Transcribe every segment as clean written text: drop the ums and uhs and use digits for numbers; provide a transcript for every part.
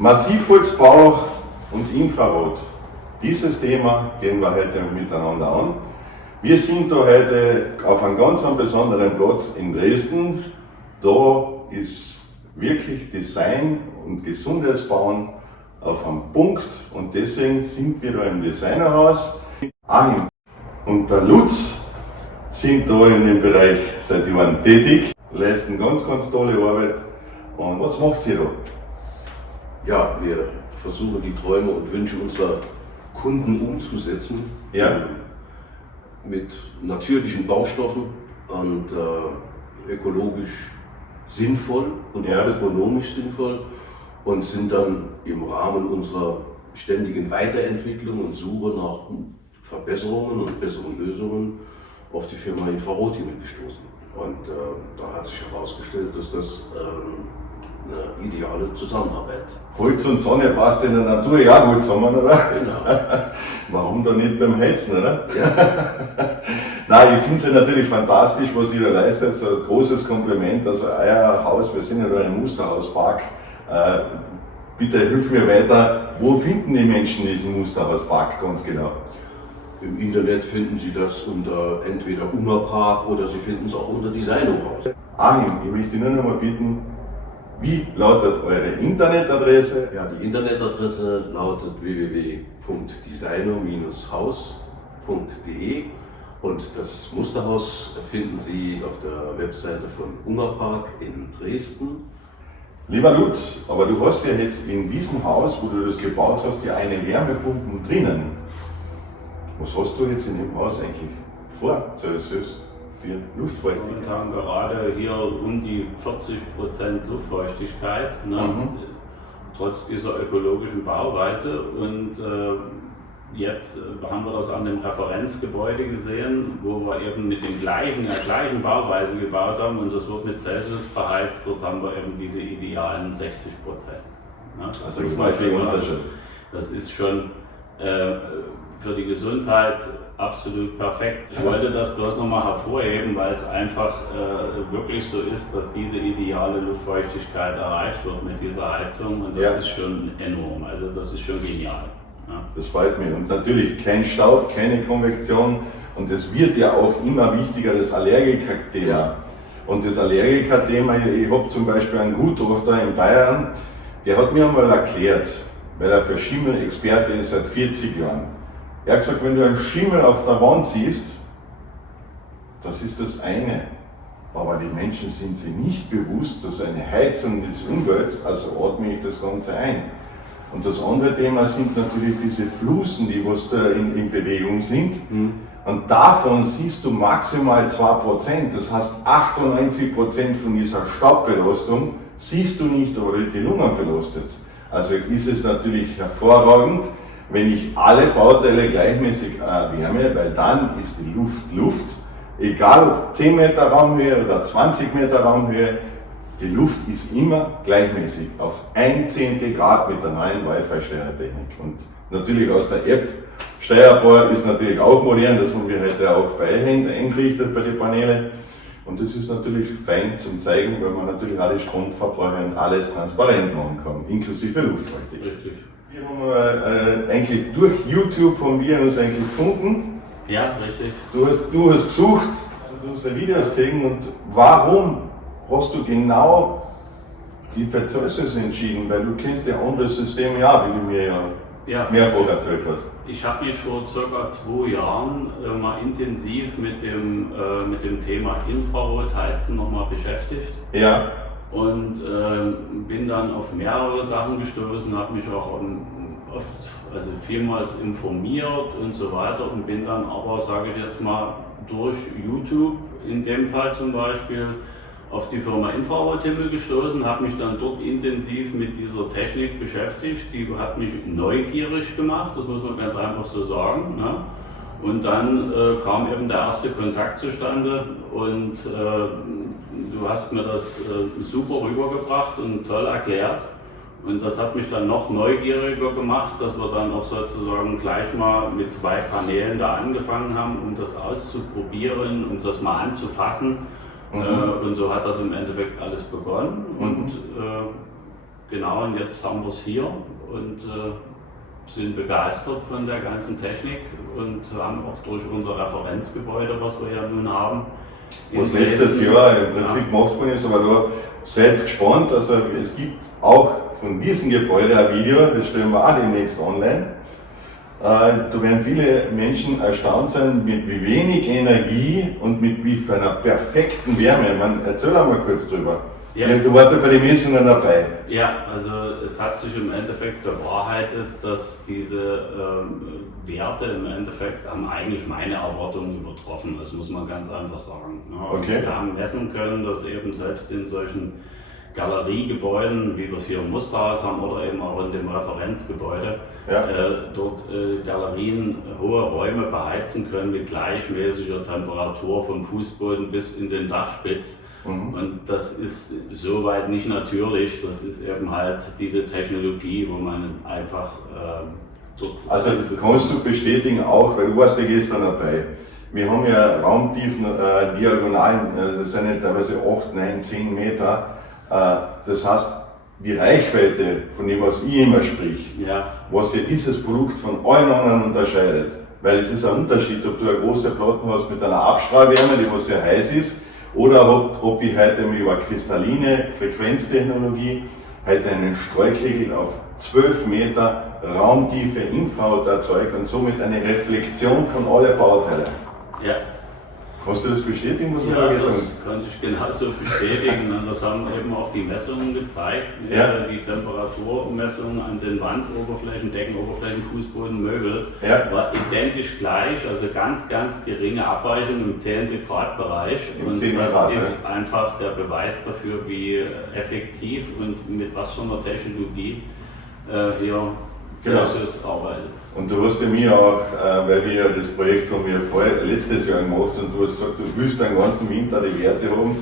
Massivholzbau und Infrarot. Dieses Thema gehen wir heute miteinander an. Wir sind da heute auf einem ganz besonderen Platz in Dresden. Da ist wirklich Design und gesundes Bauen auf einem Punkt und deswegen sind wir da im Designerhaus. Achim und der Lutz sind da in dem Bereich seit Jahren tätig, leisten ganz tolle Arbeit. Und was macht ihr da? Ja, wir versuchen die Träume und Wünsche unserer Kunden umzusetzen. Ja. Mit natürlichen Baustoffen und ökologisch sinnvoll und auch ökonomisch sinnvoll und sind dann im Rahmen unserer ständigen Weiterentwicklung und Suche nach Verbesserungen und besseren Lösungen auf die Firma Infrarothimmel gestoßen. Und da hat sich herausgestellt, dass das eine ideale Zusammenarbeit. Holz und Sonne passt in der Natur ja gut zusammen, oder? Genau. Warum da nicht beim Heizen, oder? Ja. Nein, ich finde es ja natürlich fantastisch, was ihr da leistet. So ein großes Kompliment. Also euer Haus, wir sind ja da im Musterhauspark. Bitte hilf mir weiter. Wo finden die Menschen diesen Musterhauspark ganz genau? Im Internet finden Sie das unter entweder Ungerpark oder Sie finden es auch unter Designerhaus. Achim, ich möchte nur noch mal bitten, wie lautet eure Internetadresse? Ja, die Internetadresse lautet www.designer-haus.de und das Musterhaus finden Sie auf der Webseite von Ungerpark in Dresden. Lieber Lutz, aber du hast ja jetzt in diesem Haus, wo du das gebaut hast, ja eine Wärmepumpe drinnen. Was hast du jetzt in dem Haus eigentlich vor, Celsius, für Luftfeuchtigkeit? Momentan gerade hier um die 40% Luftfeuchtigkeit, ne? Trotz dieser ökologischen Bauweise. Und jetzt haben wir das an dem Referenzgebäude gesehen, wo wir eben mit der gleichen Bauweise gebaut haben und das wird mit Celsius beheizt. Dort haben wir eben diese idealen 60%. Ne? Also ein gewaltiger Unterschied. Das ist schon für die Gesundheit absolut perfekt. Ich wollte das bloß nochmal hervorheben, weil es einfach wirklich so ist, dass diese ideale Luftfeuchtigkeit erreicht wird mit dieser Heizung und das ist schon enorm, also das ist schon genial. Ja. Das freut mich und natürlich kein Staub, keine Konvektion und es wird ja auch immer wichtiger, das Allergiker-Thema. Ja. Und das Allergiker-Thema, ich habe zum Beispiel einen Gutachter in Bayern, der hat mir einmal erklärt, weil er für Schimmel Experte ist seit 40 Jahren. Er hat gesagt, wenn du einen Schimmel auf der Wand siehst, das ist das eine. Aber die Menschen sind sich nicht bewusst, dass eine Heizung des Umwelts, also atme ich das Ganze ein. Und das andere Thema sind natürlich diese Flusen, die was da in Bewegung sind. Und davon siehst du maximal 2%. Das heißt, 98% von dieser Staubbelastung siehst du nicht, aber die Lungen belastet. Also ist es natürlich hervorragend, wenn ich alle Bauteile gleichmäßig wärme, weil dann ist die Luft, egal ob 10 Meter Raumhöhe oder 20 Meter Raumhöhe, die Luft ist immer gleichmäßig auf 1/10 Grad mit der neuen Wi-Fi-Steuertechnik. Und natürlich aus der App steuerbar ist natürlich auch modern, das haben wir heute auch bei eingerichtet bei den Paneelen. Und das ist natürlich fein zum Zeigen, weil man natürlich alle Stromverbraucher und alles transparent machen kann, inklusive Luftfeuchtigkeit. Richtig. Wir haben eigentlich durch YouTube haben wir uns eigentlich gefunden. Ja, richtig. Du hast gesucht, du hast unsere Videos gesehen und warum hast du genau die für Celsius entschieden? Weil du kennst ja andere Systeme ja, wie du mir mehrfach erzählt hast. Ich habe mich vor ca. 2 Jahren mal intensiv mit dem Thema Infrarotheizen nochmal beschäftigt. Ja. Und bin dann auf mehrere Sachen gestoßen, habe mich auch vielmals informiert und so weiter und bin dann aber, sage ich jetzt mal, durch YouTube, in dem Fall zum Beispiel, auf die Firma Infrarothimmel gestoßen, habe mich dann dort intensiv mit dieser Technik beschäftigt. Die hat mich neugierig gemacht, das muss man ganz einfach so sagen. Ne? Und dann kam eben der erste Kontakt zustande und du hast mir das super rübergebracht und toll erklärt. Und das hat mich dann noch neugieriger gemacht, dass wir dann auch sozusagen gleich mal mit 2 Paneelen da angefangen haben, um das auszuprobieren und das mal anzufassen. Und so hat das im Endeffekt alles begonnen. Und genau, und jetzt haben wir es hier und sind begeistert von der ganzen Technik und haben auch durch unser Referenzgebäude, was wir ja nun haben. Was letztes Jahr im Prinzip gemacht worden ist, aber da seid gespannt, also es gibt auch von diesem Gebäude ein Video, das stellen wir auch demnächst online. Da werden viele Menschen erstaunt sein, mit wie wenig Energie und mit wie für einer perfekten Wärme. Erzähl einmal kurz drüber. Ja. Du warst ja bei den Messungen dabei. Ja, also es hat sich im Endeffekt bewahrheitet, dass diese Werte im Endeffekt haben eigentlich meine Erwartungen übertroffen. Das muss man ganz einfach sagen. Ja, okay. Wir haben messen können, dass eben selbst in solchen Galeriegebäuden, wie wir es hier im Musterhaus haben oder eben auch in dem Referenzgebäude, dort Galerien hohe Räume beheizen können mit gleichmäßiger Temperatur vom Fußboden bis in den Dachspitz. Und das ist soweit nicht natürlich, das ist eben halt diese Technologie, wo man einfach dort... Also kannst du bestätigen auch, weil du warst ja gestern dabei, wir haben ja Raumtiefen, Diagonalen, das sind ja teilweise 8, 9, 10 Meter, das heißt, die Reichweite, von dem was ich immer sprich, was ja dieses Produkt von allen anderen unterscheidet, weil es ist ein Unterschied, ob du eine große Platte hast mit einer Abstrahlwärme, die was sehr heiß ist, oder ob ich heute über kristalline Frequenztechnologie heute einen Streukegel auf 12 Meter Raumtiefe Infrarot erzeugt und somit eine Reflexion von allen Bauteilen. Ja. Kannst du das bestätigen, was wir da gesagt haben? Das kann ich genauso bestätigen. Und das haben eben auch die Messungen gezeigt. Die Temperaturmessungen an den Wandoberflächen, Deckenoberflächen, Fußboden, Möbel war identisch gleich. Also ganz, ganz geringe Abweichung im 10. Grad-Bereich. Und das ist einfach der Beweis dafür, wie effektiv und mit was für einer Technologie hier Celsius arbeitet. Und du hast ja mir auch, weil wir das Projekt haben wir letztes Jahr gemacht und du hast gesagt, du willst den ganzen Winter die Werte haben.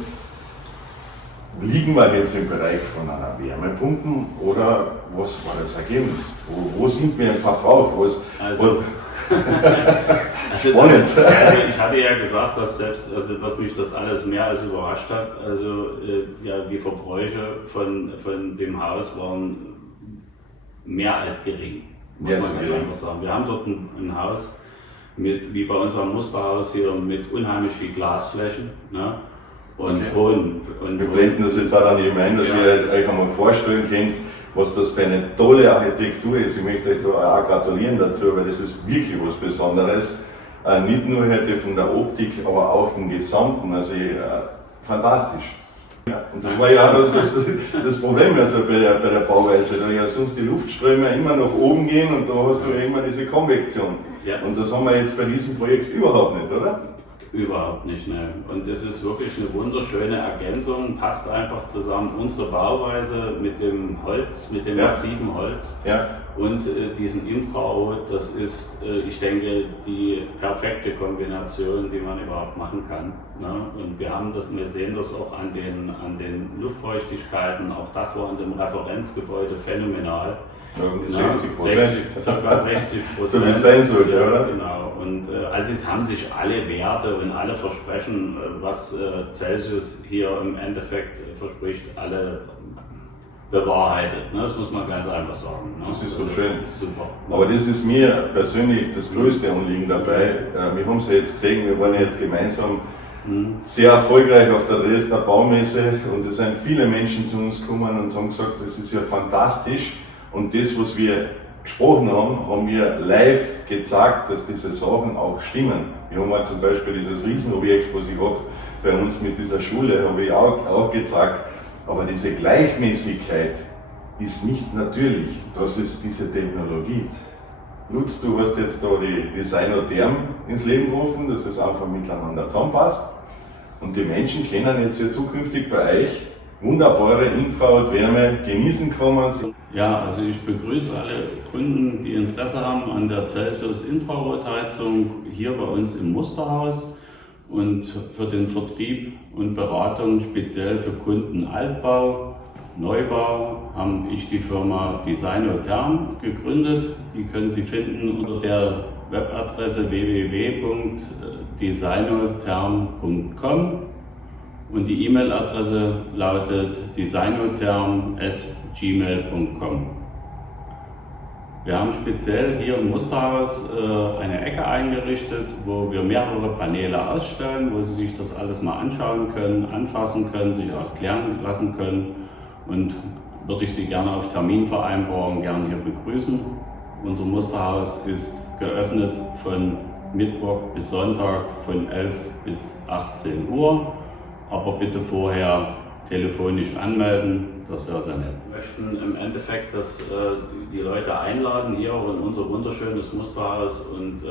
Liegen wir jetzt im Bereich von einer Wärmepumpe oder was war das Ergebnis? Wo sind wir im Verbrauch? Spannend. Ich hatte ja gesagt, dass mich das alles mehr als überrascht hat. Also die Verbräuche von dem Haus waren mehr als gering, muss man ganz einfach sagen. Wir haben dort ein Haus wie bei unserem Musterhaus hier, mit unheimlich viel Glasflächen. Ne? Und wir blenden das jetzt auch daneben ein, dass ihr euch einmal vorstellen könnt, was das für eine tolle Architektur ist. Ich möchte euch da auch gratulieren dazu, weil das ist wirklich was Besonderes. Nicht nur heute von der Optik, aber auch im Gesamten. Also fantastisch. Und das war ja auch das Problem also bei der Bauweise, da ja sonst die Luftströme immer nach oben gehen und da hast du irgendwann diese Konvektion. Ja. Und das haben wir jetzt bei diesem Projekt überhaupt nicht, oder? Überhaupt nicht, ne. Und es ist wirklich eine wunderschöne Ergänzung, passt einfach zusammen, unsere Bauweise mit dem Holz, mit dem massiven Holz und diesem Infrarot, das ist, ich denke, die perfekte Kombination, die man überhaupt machen kann. Ne? Und wir sehen das auch an den Luftfeuchtigkeiten, auch das war in dem Referenzgebäude phänomenal. Ja, 60%. Sogar 60%. So wie es sein sollte, oder? Genau. Und also es haben sich alle Werte und alle Versprechen, was Celsius hier im Endeffekt verspricht, alle bewahrheitet. Ne? Das muss man ganz einfach sagen. Ne? Das ist doch schön. Das ist super. Aber das ist mir persönlich das größte Anliegen dabei. Wir haben es ja jetzt gesehen, wir waren ja jetzt gemeinsam sehr erfolgreich auf der Dresdner Baumesse und es sind viele Menschen zu uns gekommen und haben gesagt, das ist ja fantastisch. Und das, was wir gesprochen haben, haben wir live gezeigt, dass diese Sachen auch stimmen. Wir haben auch zum Beispiel dieses Riesenobjekt, was ich habe, bei uns mit dieser Schule, habe ich auch gezeigt. Aber diese Gleichmäßigkeit ist nicht natürlich. Das ist diese Technologie. Lutz, du hast jetzt da die Designotherm ins Leben gerufen, dass es einfach miteinander zusammenpasst. Und die Menschen können jetzt ja zukünftig bei euch wunderbare Infrarotwärme genießen können. Ja, also ich begrüße alle Kunden, die Interesse haben an der Celsius Infrarotheizung hier bei uns im Musterhaus und für den Vertrieb und Beratung speziell für Kunden Altbau, Neubau habe ich die Firma Designotherm gegründet. Die können Sie finden unter der Webadresse www.designotherm.com und die E-Mail-Adresse lautet designotherm@gmail.com. gmail.com. Wir haben speziell hier im Musterhaus eine Ecke eingerichtet, wo wir mehrere Paneele ausstellen, wo Sie sich das alles mal anschauen können, anfassen können, sich erklären lassen können, und würde ich Sie gerne auf Terminvereinbarung gerne hier begrüßen. Unser Musterhaus ist geöffnet von Mittwoch bis Sonntag von 11 bis 18 Uhr, aber bitte vorher telefonisch anmelden, das wäre sehr nett. Wir möchten im Endeffekt, dass die Leute einladen hier in unser wunderschönes Musterhaus, und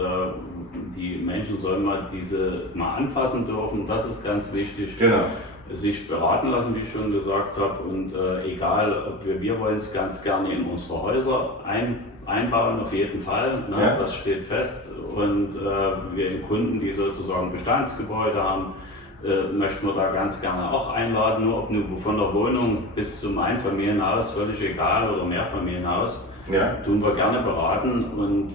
die Menschen sollen diese mal anfassen dürfen, das ist ganz wichtig. Genau. Sich beraten lassen, wie ich schon gesagt habe, und egal, ob wir wollen es ganz gerne in unsere Häuser einbauen, auf jeden Fall, ne? Ja. Das steht fest, und wir Kunden, die sozusagen Bestandsgebäude haben, möchten wir da ganz gerne auch einladen, nur ob nur von der Wohnung bis zum Einfamilienhaus, völlig egal, oder Mehrfamilienhaus, ja, tun wir gerne beraten, und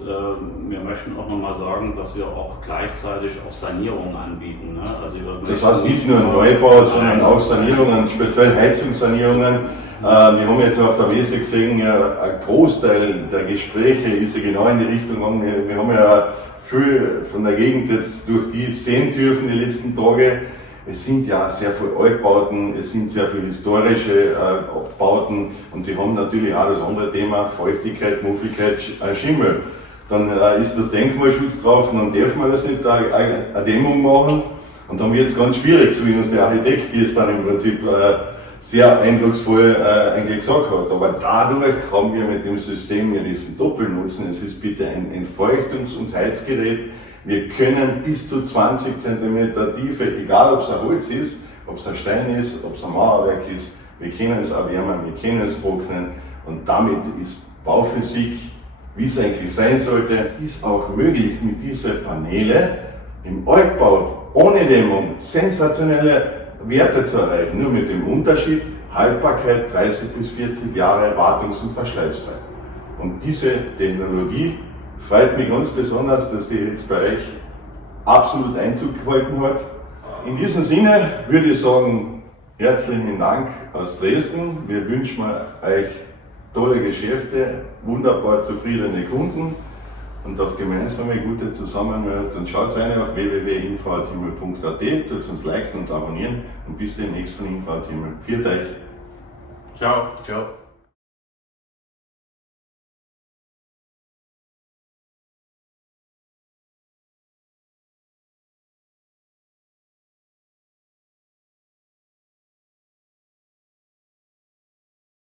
wir möchten auch nochmal sagen, dass wir auch gleichzeitig auch Sanierungen anbieten. Ne? Also das heißt nicht nur Neubau, sondern auch Sanierungen, speziell Heizungssanierungen. Wir haben jetzt auf der Messe gesehen, ein Großteil der Gespräche ist ja genau in die Richtung gegangen. Wir haben ja viel von der Gegend jetzt durch die sehen dürfen die letzten Tage. Es sind ja sehr viele Altbauten, es sind sehr viele historische Bauten, und die haben natürlich auch das andere Thema Feuchtigkeit, Muffigkeit, Schimmel. Dann ist das Denkmalschutz drauf, und dann dürfen wir das nicht eine Dämmung machen, und dann wird es ganz schwierig, so wie uns der Architekt gestern im Prinzip sehr eindrucksvoll eigentlich gesagt hat. Aber dadurch haben wir mit dem System ja diesen Doppelnutzen. Es ist bitte ein Entfeuchtungs- und Heizgerät. Wir können bis zu 20 cm Tiefe, egal ob es ein Holz ist, ob es ein Stein ist, ob es ein Mauerwerk ist, wir können es erwärmen, wir können es trocknen, und damit ist Bauphysik, wie es eigentlich sein sollte. Es ist auch möglich, mit diesen Paneelen im Altbau ohne Dämmung sensationelle Werte zu erreichen, nur mit dem Unterschied Haltbarkeit 30 bis 40 Jahre, wartungs- und verschleißfrei. Und diese Technologie freut mich ganz besonders, dass die jetzt bei euch absolut Einzug gehalten hat. In diesem Sinne würde ich sagen, herzlichen Dank aus Dresden. Wir wünschen euch tolle Geschäfte, wunderbar zufriedene Kunden und auf gemeinsame gute Zusammenarbeit. Und schaut rein auf www.info@himmel.at, tut uns liken und abonnieren, und bis demnächst von Info@himmel. Viert euch! Ciao! Ciao!